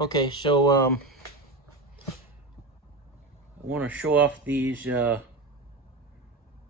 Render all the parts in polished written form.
Okay, so I want to show off these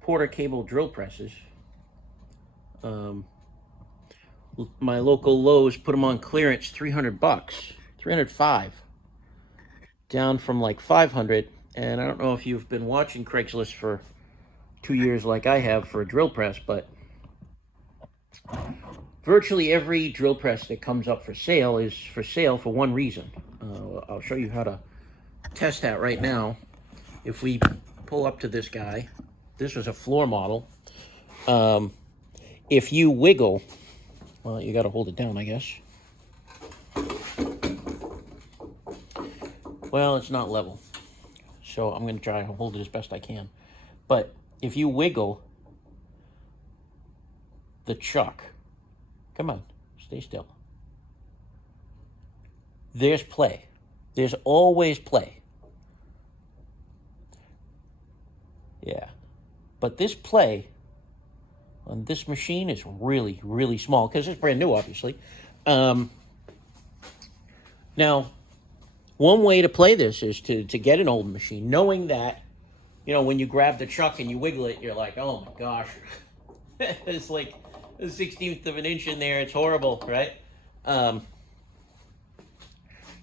Porter cable drill presses. Um, my local Lowe's put them on clearance, $300, 305, down from like 500. And I don't know if you've been watching Craigslist for 2 years like I have for a drill press, but virtually every drill press that comes up for sale is for sale for one reason. I'll show you how to test that right now. If we pull up to this guy, this was a floor model. Um, if you wiggle, well, you got to hold it down, I guess. Well, it's not level, so I'm going to try to hold it as best I can. But if you wiggle the chuck, come on, stay still. There's play. There's always play. Yeah. But this play on this machine is really, really small because it's brand new, obviously. Now, one way to play this is to get an old machine, knowing that, when you grab the chuck and you wiggle it, you're like, oh my gosh, it's like a 16th of an inch in there. It's horrible, right?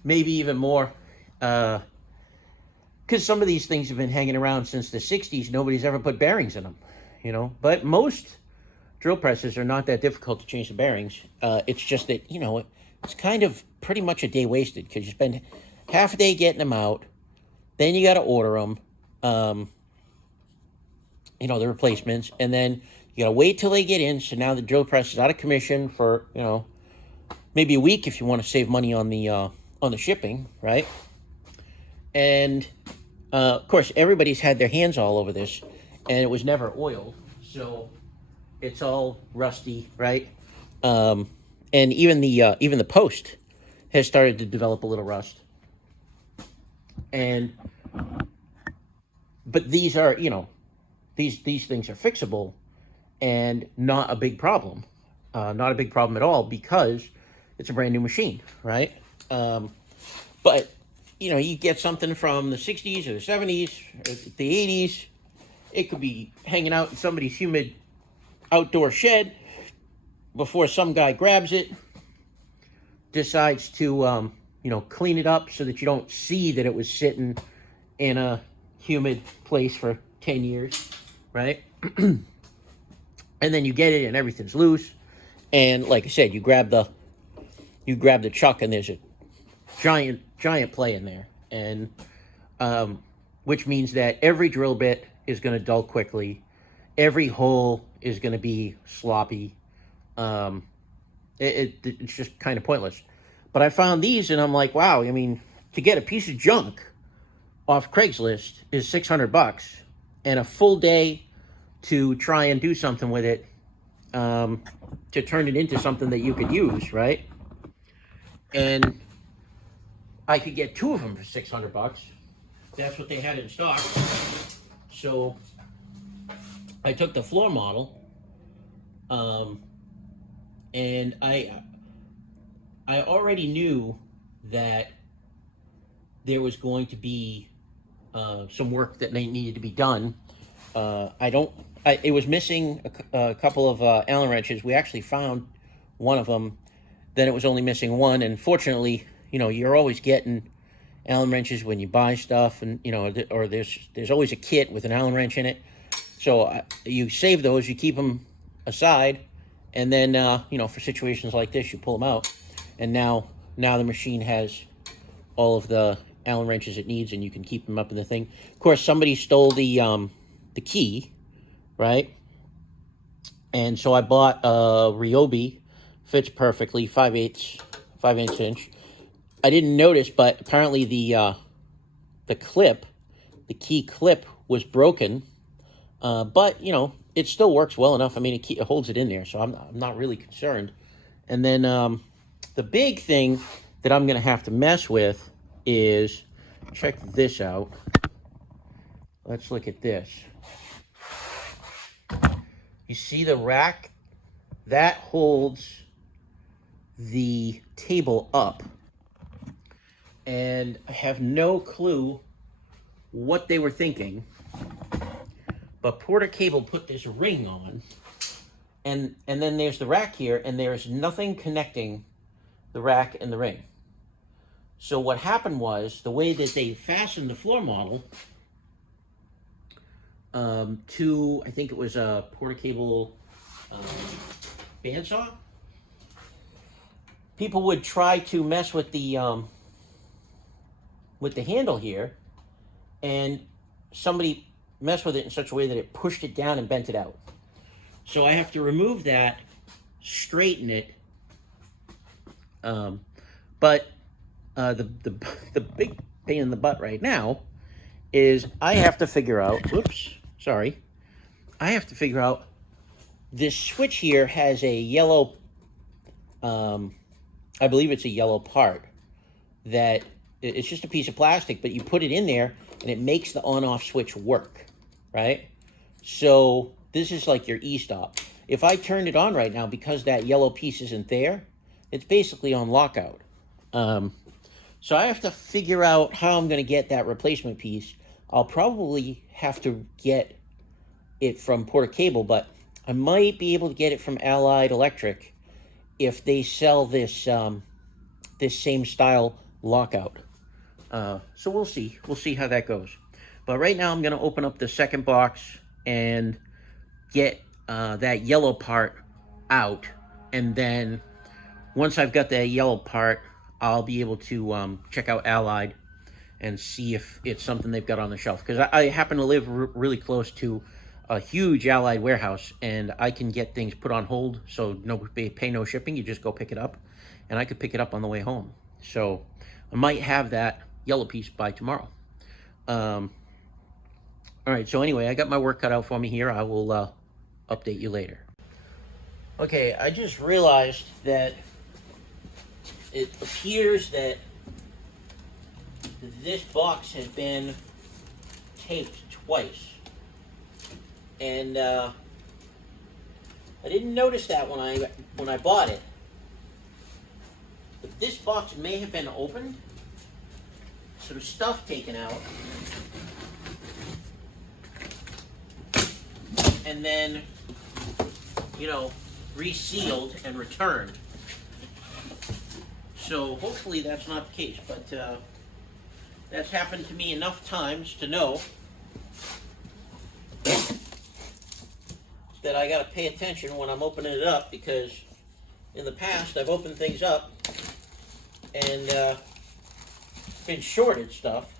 Maybe even more. Because some of these things have been hanging around since the 60s. Nobody's ever put bearings in them, But most drill presses are not that difficult to change the bearings. It's just that, it's kind of pretty much a day wasted because you spend half a day getting them out. Then you got to order them, the replacements. And then you got to wait till they get in. So now the drill press is out of commission for, maybe a week if you want to save money on the shipping, right? And of course, everybody's had their hands all over this, and it was never oiled, so it's all rusty, right? And even the post has started to develop a little rust. But these are, these things are fixable, and not a big problem, not a big problem at all because it's a brand new machine, right? But you get something from the 60s or the 70s or the 80s. It could be hanging out in somebody's humid outdoor shed before some guy grabs it, decides to, clean it up so that you don't see that it was sitting in a humid place for 10 years, right? And then you get it and everything's loose. And like I said, you grab the chuck and there's a giant play in there, and which means that every drill bit is going to dull quickly, every hole is going to be sloppy. It's just kind of pointless. But I found these and I'm like, wow, to get a piece of junk off Craigslist is $600, and a full day to try and do something with it, to turn it into something that you could use, right? And I could get two of them for $600. That's what they had in stock. So I took the floor model, and I already knew that there was going to be some work that needed to be done. It was missing a couple of Allen wrenches. We actually found one of them. Then it was only missing one, and fortunately, you're always getting Allen wrenches when you buy stuff, and or there's always a kit with an Allen wrench in it. So you save those, you keep them aside, and then for situations like this, you pull them out, and now the machine has all of the Allen wrenches it needs, and you can keep them up in the thing. Of course, somebody stole the key, right? And so I bought a Ryobi, fits perfectly, 5/8 inch. I didn't notice, but apparently the key clip was broken. But it still works well enough. It holds it in there, so I'm not really concerned. And then the big thing that I'm gonna have to mess with is, check this out. Let's look at this. You see the rack? That holds the table up. and I have no clue what they were thinking. But Porter Cable put this ring on, and then there's the rack here, and there's nothing connecting the rack and the ring. So what happened was, the way that they fastened the floor model to, I think it was a Porter Cable bandsaw, people would try to mess with the handle here, and somebody messed with it in such a way that it pushed it down and bent it out. So I have to remove that, straighten it, but the big pain in the butt right now is I have to figure out, I have to figure out, this switch here has a yellow, I believe it's a yellow part, that it's just a piece of plastic, but you put it in there and it makes the on-off switch work, right? So this is like your e-stop. If I turned it on right now, because that yellow piece isn't there, it's basically on lockout. So I have to figure out how I'm going to get that replacement piece. I'll probably have to get it from Porter Cable, but I might be able to get it from Allied Electric if they sell this this same style lockout. So we'll see. We'll see how that goes. But right now I'm going to open up the second box and get that yellow part out. And then once I've got that yellow part, I'll be able to check out Allied and see if it's something they've got on the shelf. Because I happen to live really close to a huge Allied warehouse, and I can get things put on hold, so pay no shipping. You just go pick it up, and I could pick it up on the way home. So I might have that yellow piece by tomorrow. All right, so anyway, I got my work cut out for me here. I will update you later. Okay, I just realized that it appears that this box has been taped twice. And I didn't notice that when I bought it. But this box may have been opened, some stuff taken out, and then, you know, resealed and returned. So hopefully that's not the case, but that's happened to me enough times to know that I got to pay attention when I'm opening it up, because in the past I've opened things up and been shorted stuff,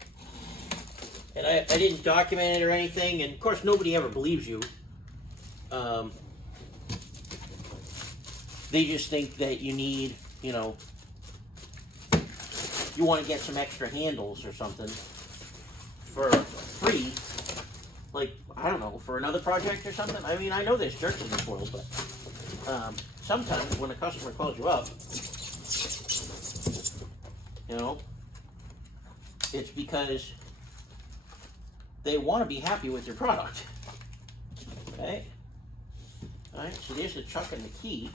and I didn't document it or anything, and of course nobody ever believes you. They just think that you need, you know, you want to get some extra handles or something for free, like, I don't know, for another project or something. I mean, I know there's jerks in this world, but sometimes when a customer calls you up, you know, it's because they want to be happy with your product. Okay? Alright, so there's the chuck and the key.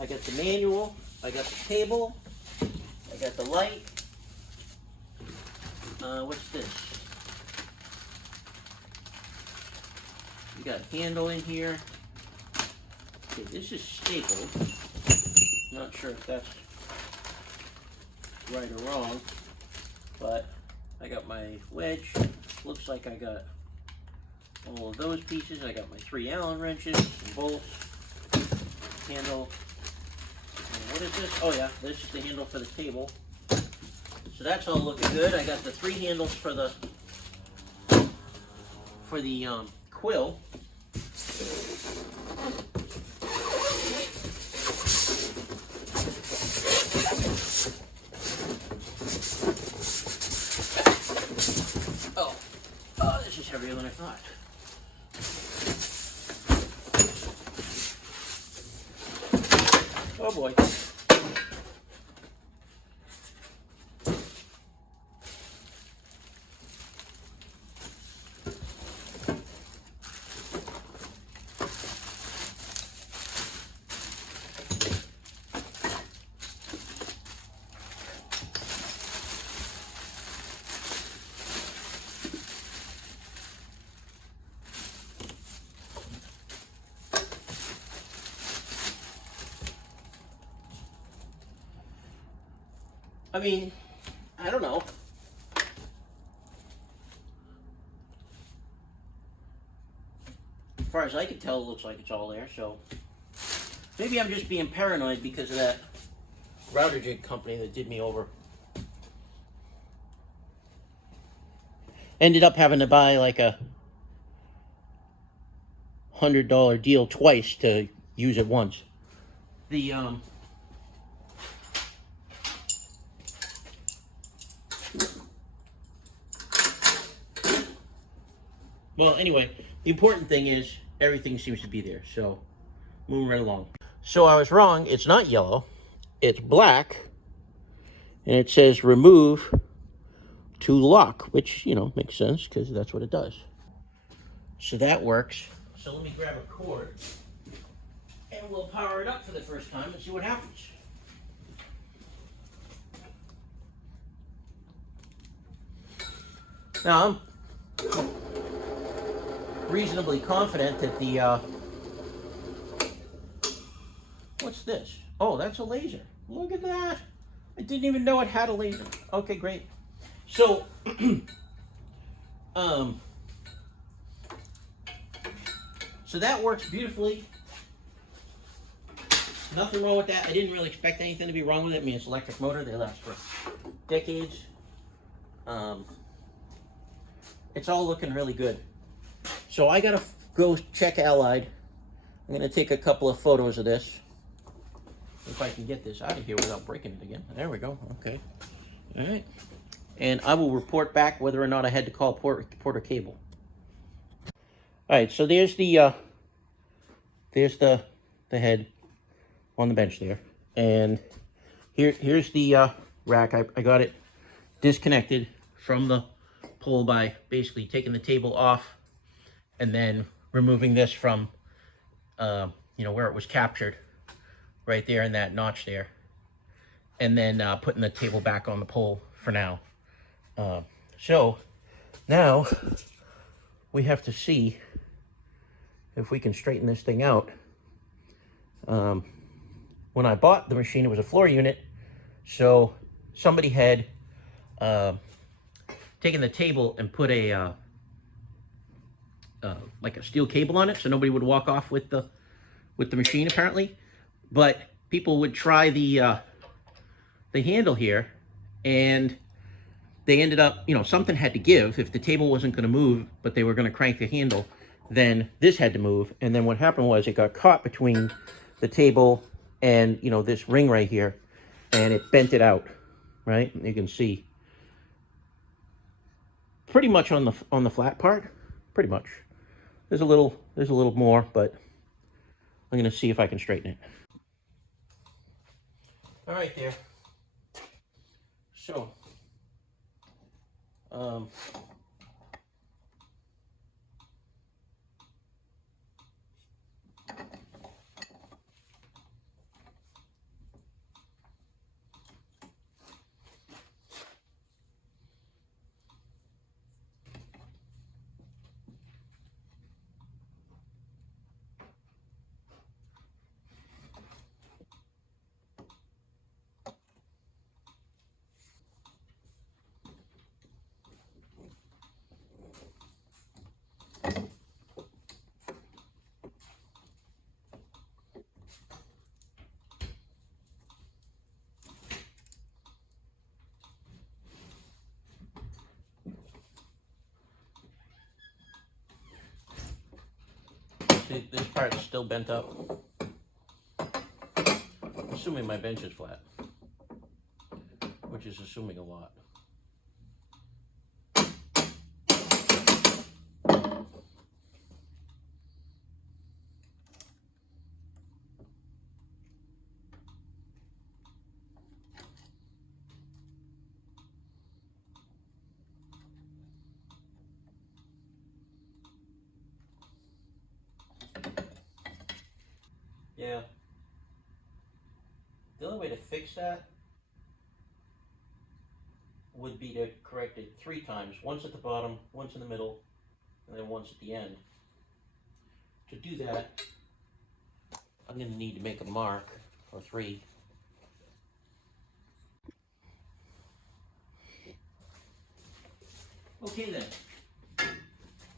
I got the manual, I got the cable, I got the light. What's this? We got a handle in here. Okay, this is stapled. Not sure if that's right or wrong, but I got my wedge. Looks like I got all of those pieces. I got my 3 Allen wrenches, some bolts, handle. And what is this? Oh yeah, this is the handle for the table. So that's all looking good. I got the 3 handles for the quill. Oh, this is heavier than I thought. Oh boy. I mean, I don't know. As far as I can tell, it looks like it's all there, so maybe I'm just being paranoid because of that router jig company that did me over. Ended up having to buy like a $100 deal twice to use it once. The well, anyway, the important thing is everything seems to be there, so moving right along. So I was wrong. It's not yellow. It's black, and it says remove to lock, which, you know, makes sense because that's what it does. So that works. So let me grab a cord, and we'll power it up for the first time and see what happens. Now, I'm reasonably confident that the, what's this? Oh, that's a laser. Look at that. I didn't even know it had a laser. Okay, great. So, so that works beautifully. Nothing wrong with that. I didn't really expect anything to be wrong with it. I mean, it's an electric motor. They last for decades. It's all looking really good. So I gotta go check Allied. I'm gonna take a couple of photos of this. If I can get this out of here without breaking it again. There we go. Okay. All right. And I will report back whether or not I had to call Porter Cable. All right. So there's the head on the bench there, and here's the rack. I got it disconnected from the pole by basically taking the table off and then removing this from you know, where it was captured, right there in that notch there, and then putting the table back on the pole for now. So now we have to see if we can straighten this thing out. When I bought the machine, it was a floor unit, so somebody had taken the table and put a like a steel cable on it, so nobody would walk off with the machine apparently. But people would try the handle here, and they ended up, you know, something had to give. If the table wasn't going to move, but they were going to crank the handle, then this had to move. And then what happened was it got caught between the table and, you know, this ring right here, and it bent it out, right? You can see pretty much on the flat part, pretty much. There's a little more, but I'm going to see if I can straighten it. All right there. So, see, this part is still bent up. Assuming my bench is flat, which is assuming a lot. Yeah. The only way to fix that would be to correct it 3 times. Once at the bottom, once in the middle, and then once at the end. To do that, I'm going to need to make a mark, or 3. Okay then.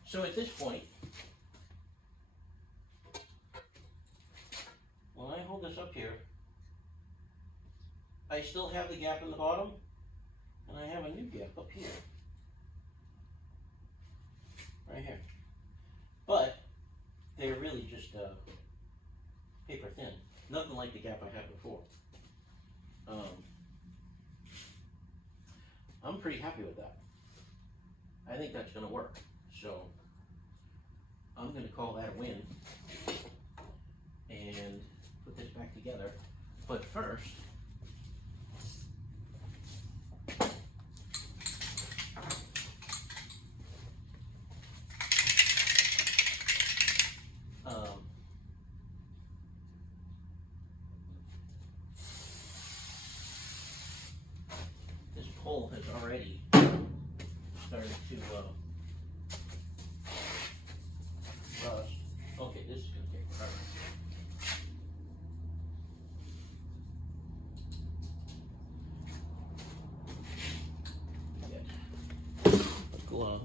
So at this point, when I hold this up here, I still have the gap in the bottom, and I have a new gap up here. Right here. But they're really just paper thin. Nothing like the gap I had before. I'm pretty happy with that. I think that's gonna work. So I'm gonna call that a win and put this back together. But first, this pole has already started to rust. Okay, this is gonna take forever. Glove.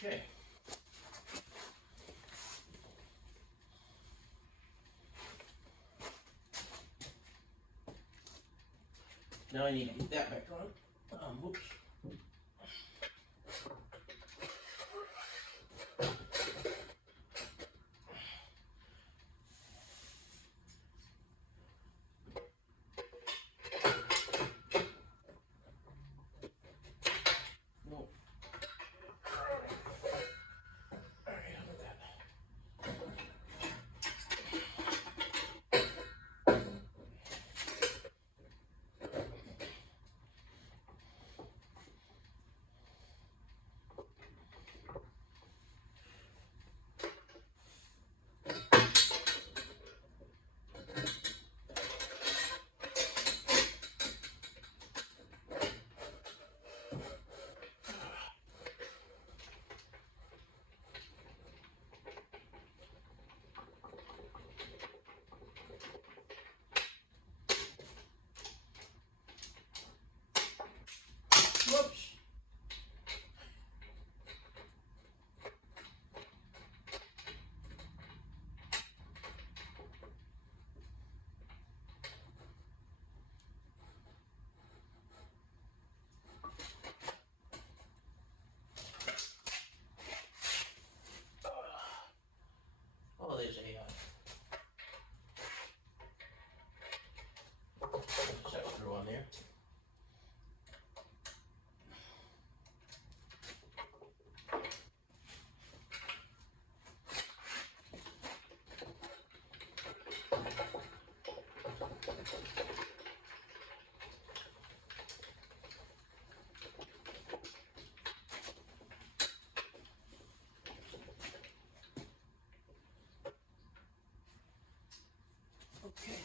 Okay. Now I need to get that back on. Whoops. No. Alright, how about that? Whoops. Oh, there's a set screw on there. Okay.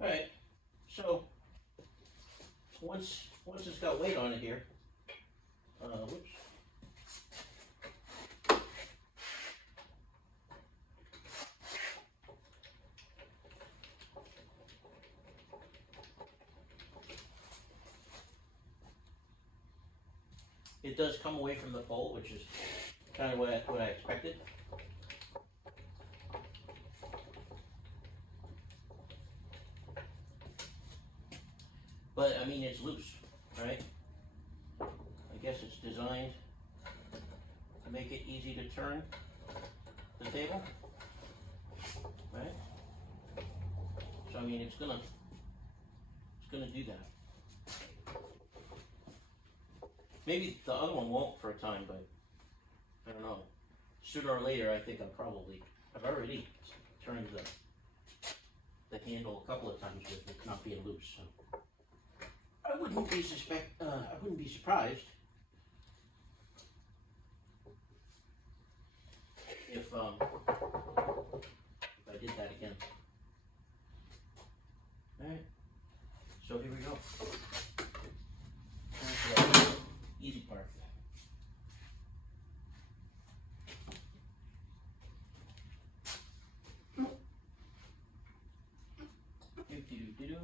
Alright, so once it's got weight on it here, whoops. It does come away from the pole, which is kind of what I expected. But I mean, it's loose, right? I guess it's designed to make it easy to turn the table, right? So I mean, it's gonna do that. Maybe the other one won't for a time, but I don't know. Sooner or later, I think I've already turned the handle a couple of times with it not being loose. So I wouldn't be surprised if I did that again. All right. So here we go. Easy part. Do-do-do-do.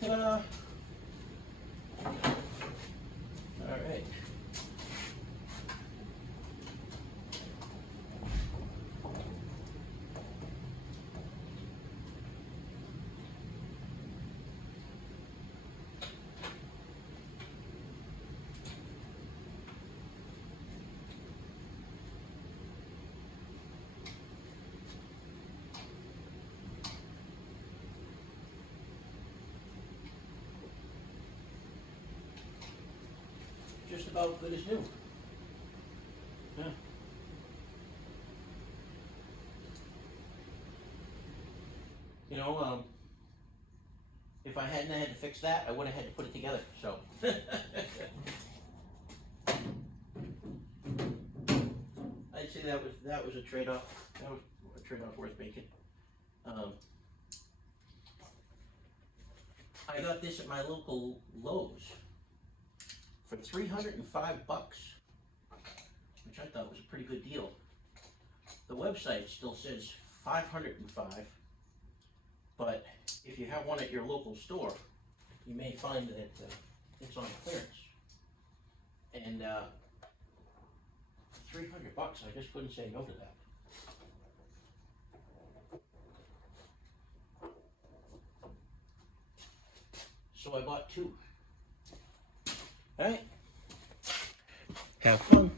Ta-da! All right. Just about good as new. Yeah. You know, if I hadn't had to fix that, I would have had to put it together. So. I'd say that was a trade-off. That was a trade-off worth making. I got this at my local Lowe's for $305, which I thought was a pretty good deal. The website still says $505, but if you have one at your local store, you may find that it's on clearance. And $300, I just couldn't say no to that. So I bought two. All right. Have fun.